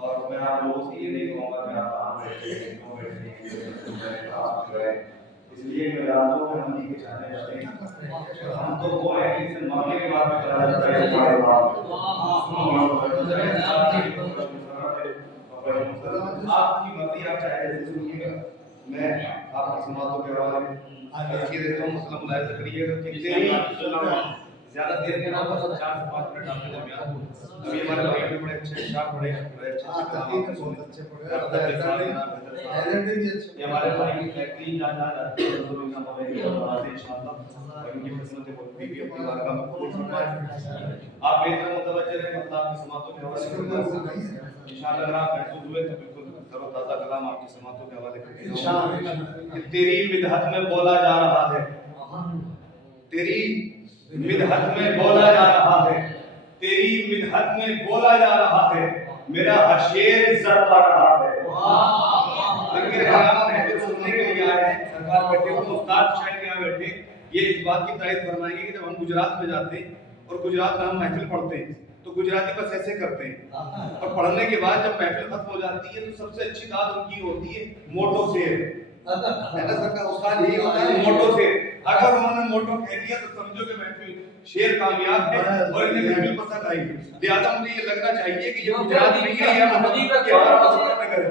اور میں آپ لوگوں سے یہ نہیں کہوں گا کہ آپ کہاں بیٹھے کیوں بیٹھے، اس لیے میں جانتا ہوں کہ ہم نہیں کے چاہنے والے ہیں، ہم تو وہ ہیں کہ اسے مرنے کے بعد میں چلا جاتا ہے ہمارے باپ آپ کی مرضی، آپ چاہے جیسے سنیے گا۔ میں آپ کی سماعتوں کے حوالے تذکیہ دیتا ہوں، مسئلہ ملاحظہ کریے گا کہ تیری زیادہ دیر کے نہ ہو، 4 سے 5 منٹ آپ کے درمیان۔ ابھی ہمارے بھائی بھی بڑے اچھے اشعار پڑھے ہیں، بڑے اچھے یہ ہمارے بھائی کی بہترین جان آتے ہیں تو ان کا انشاءاللہ ان کی خدمت بھی اپنی بارگاہ میں قبول فرمائے۔ آپ میری طرف متوجہ رہیں، مطلب آپ کی سماعتوں کے حوالے انشاءاللہ اگر آپ محسوس ہوئے تو بالکل تر و تازہ کلام آپ کی سماعتوں کے حوالے کر کے کہ تیری مدحت میں بولا جا رہا ہے، تیری مدحت میں بولا جا رہا ہے، تیری مدحت میں بولا جا رہا ہے، میرا ہر شعر عزت پا رہا ہے۔ لیکن کلام محفل سننے کے لیے آئے ہیں، سرکار بیٹھے ہوئے استاد شاید یہاں بیٹھے، یہ اس بات کی تائید فرمائیں گے کہ جب ہم گجرات میں جاتے ہیں اور گجرات میں ہم محفل پڑھتے ہیں تو گجراتی بس ایسے کرتے ہیں، اور پڑھنے کے بعد جب محفل ختم ہو جاتی ہے تو سب سے اچھی داد ان کی ہوتی ہے موٹو شعر ہے نا سر کا استاد یہی ہوتا ہے موٹو شعر۔ اگر انہوں نے موٹو کہہ دیا تو سمجھو کہ محفل شعر کامیاب ہے اور انہیں محفل پسند آئی ہے۔ لہٰذا مجھے یہ لگنا چاہیے کہ یہ گجرات نہیں ہے، یہ مدینہ کے ہمارا نگر ہے۔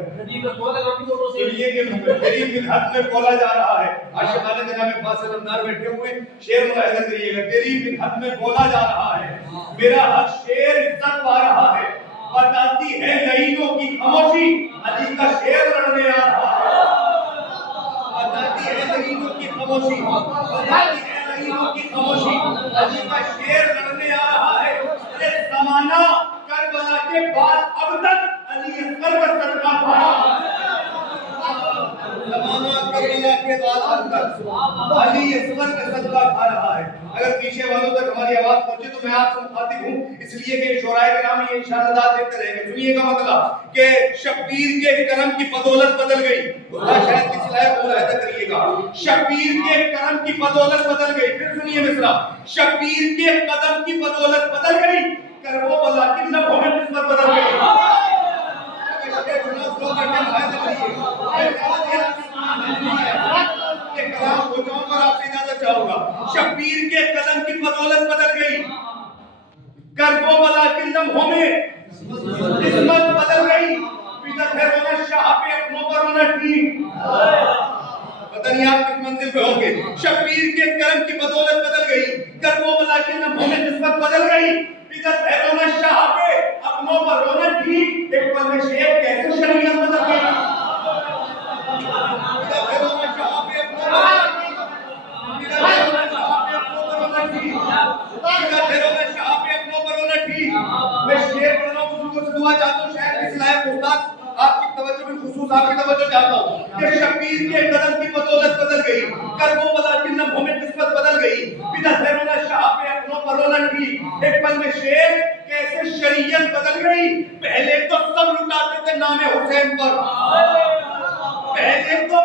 سنیے کہ تیری مدحت میں بولا جا رہا ہے، عاشقان جناب فاصل اندار بیٹھے ہوئے شعر ملاحظہ کریے گا، تیری مدحت میں بولا جا رہا ہے، میرا ہر شعر عزت پا رہا ہے، بتاتی ہے لعینوں کی خاموشی علی کا شعر لڑنے آ رہا ہے، بتاتی ہے لعینوں کی خاموشی، بتاتی ہے لعینوں کی خاموشی علی کا شعر لڑنے آ رہا ہے۔ ارے زمانہ کربلا کے بعد اب تک علی اصغر کا صدقہ کھا رہا ہے، زمانہ کربلا کے بعد اب تک علی اصغر کا صدقہ کھا رہا ہے۔ اگر پیچھے والوں تک ہماری آواز پہنچے تو میں آپ سے مخاطب ہوں، اس لیے کہ شعراء کرام یہ اشارات دیتے رہیں گے۔ سنیے گا مطلب کہ شبیر کے کرم کی بدولت بدل گئی، اللہ شاید کسی لائق ملاحظہ کریے گا، شبیر کے کرم کی بدولت بدل گئی۔ پھر سنیے مصرع، شبیر کے قدم کی بدولت بدل گئی، کربو بلا کی لبوں میں نسبت بدل گئی۔ کلام ہو جاؤں اور آپ سے اجازت چاہوں گا، شبیر کے قدم کی بدولت بدل گئی، کربو بلا کی لمحوں میں نسبت بدل گئی، بدت ہے رونا شاہ پہ اپنوں پر رونا ٹھیک، پتہ نہیں آپ کس منزل پہ ہوں گے۔ شبیر کے کرم کی بدولت بدل گئی، کربو بلا کی لمحوں میں نسبت بدل گئی، بدت ہے رونا شاہ پہ اپنوں پر رونا ٹھیک، ایک پل میں شیخ کیسے شریعت بدل گئی، بدت ہے رونا شاہ پہ اپنوں پر رونا ٹھیک، بدت ہے رونا شاہ پہ اپنوں پر رونا ٹھیک، بدت ہے رونا شاہ پہ اپنوں پر رونا ٹھیک۔ میں شعر پڑھ رہا ہوں، بزرگوں سے دعا چاہتا ہوں، شاید اس لائق استاد آپ کی توجہ بھی خصوص آپ کی توجہ چاہتا ہوں کہ شبیر کے قدم کی بدولت بدل گئی، کربو بلا کی لمحوں میں نسبت بدل گئی، بدت ہے رونا شاہ پہ اپنوں پر رونا ٹھیک، ایک پل میں شعر کیسے شریعت بدل گئی، پہلے تو سب لٹاتے تھے نام حسین پر، پہلے تو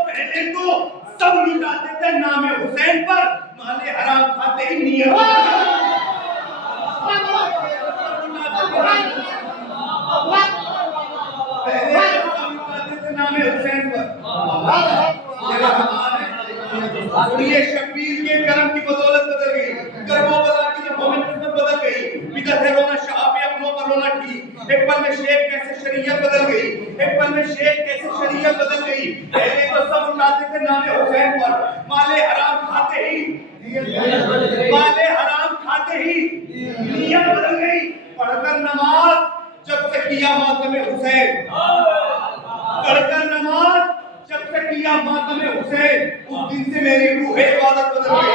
سب لٹاتے تھے نام حسین پر، مال حرام کھاتے ہی نیت نام حسین پر۔ سنیے، شبیر کے کرم کی بدولت بدل گئی، کربو بلا کی لمحوں میں نسبت بدل گئی، بدت ہے رونا شاہ پہ اپنوں پر رونا ٹھیک، ایک پل میں شیخ کیسے شریعت بدل گئی، ایک پل میں شیخ کیسے شریعت بدل گئی، پہلے تو سب اٹھاتے تھے نام حسین پر، مال حرام کھاتے ہی نیت بدل گئی، پڑھ کر نماز جب سے کیا ماتم حسین، پڑھ کر نماز جب سے کیا ماتم حسین، اس دن سے میری روح عبادت بدل گئی۔